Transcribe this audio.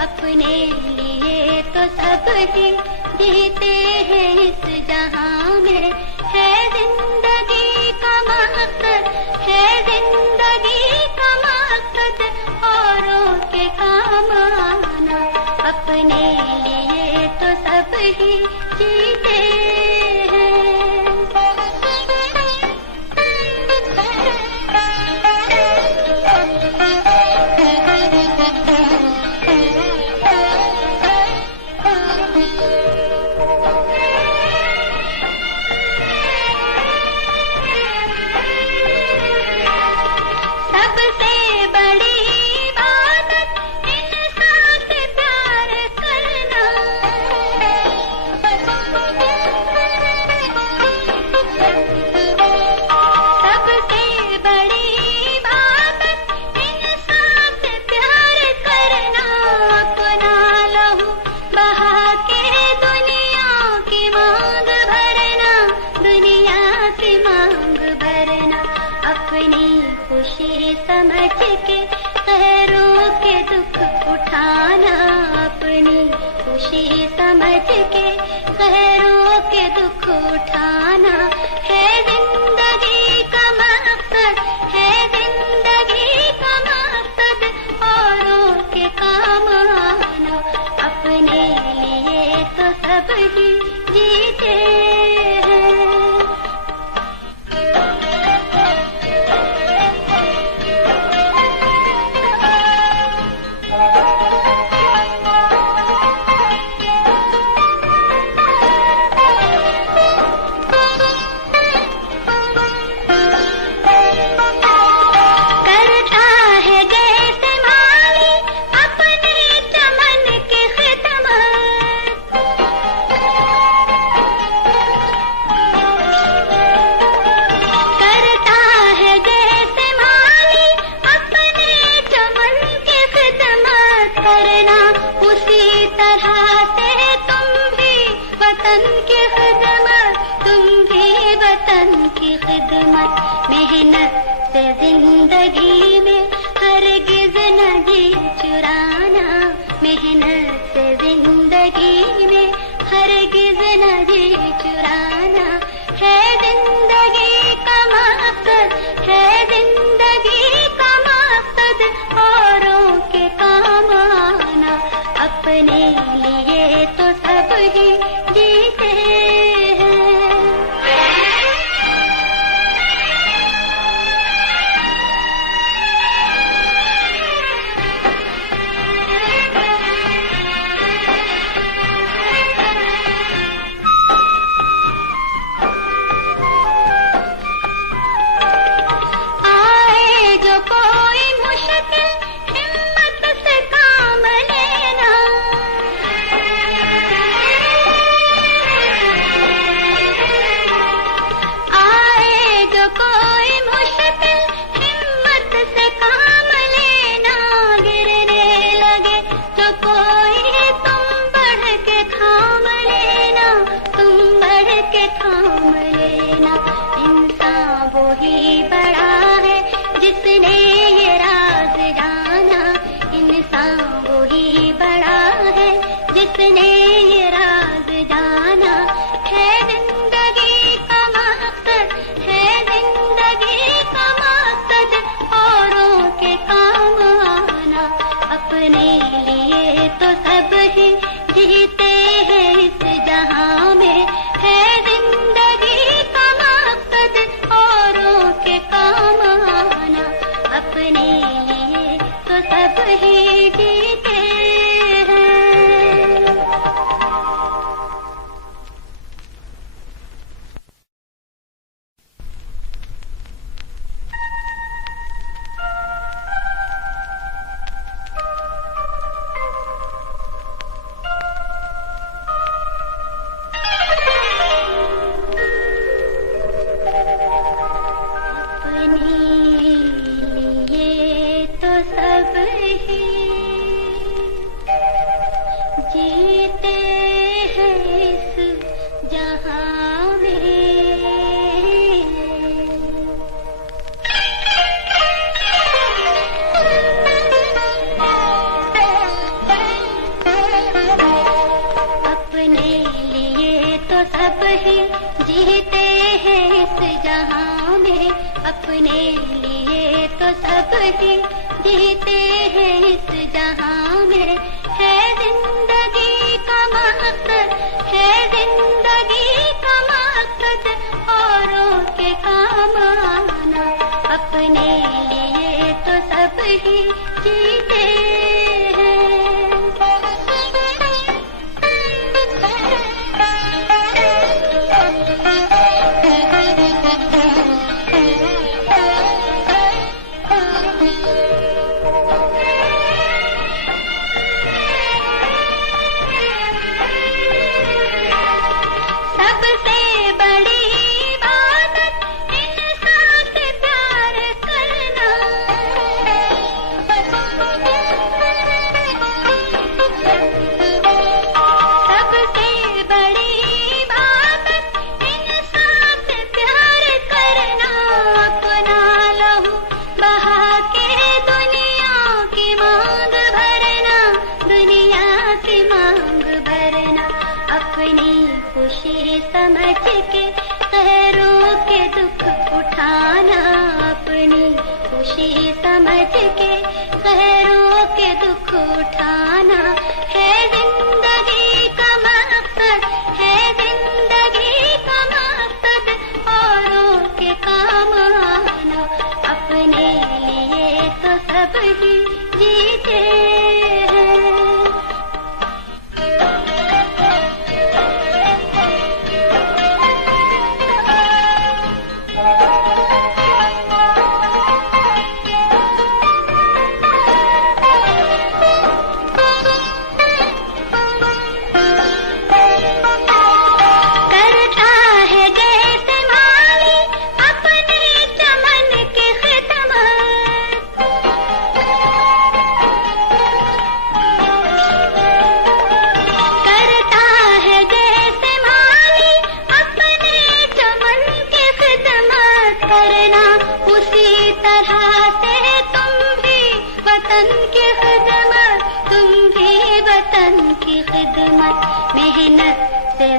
अपने लिए तो सब ही जीते हैं इस जहां में। है जिंदगी का मकसद, है जिंदगी का मकसद औरों के काम आना। अपने लिए तो सब ही जीते समझ के गैरों के दुख उठाना। अपनी खुशी समझ के गैरों के दुख उठाना। है जिंदगी का मकसद, है जिंदगी का मकसद औरों के काम आना। अपने लिए तो सब ही जीते मेहनत से जिंदगी में हरगिज न जी चुराना। मेहनत से जिंदगी में हरगिज न जी चुराना। है जिंदगी का मकसद, है जिंदगी का मकसद औरों के काम आना। अपने लिए तो सब ही जीते जिसने ये राज जाना। है जिंदगी का मकसद, है जिंदगी का मकसद औरों के काम आना। अपने लिए तो सब ही जीते हैं इस जहां में। है जिंदगी का मकसद औरों के काम आना। अपने लिए तो सब ही जीते अपने लिए तो सब ही जीते हैं इस जहां में। है जिंदगी का मकसद, है जिंदगी का मकसद औरों के काम आना। अपने लिए तो सब ही जीते खुशी समझ के गैरों के दुख उठाना। अपनी खुशी समझ के गैरों के दुख उठाना। है जिंदगी का मकसद, है जिंदगी का मकसद औरों के काम आना। अपने लिए तो सब ही जीते की खिदमत, मेहनत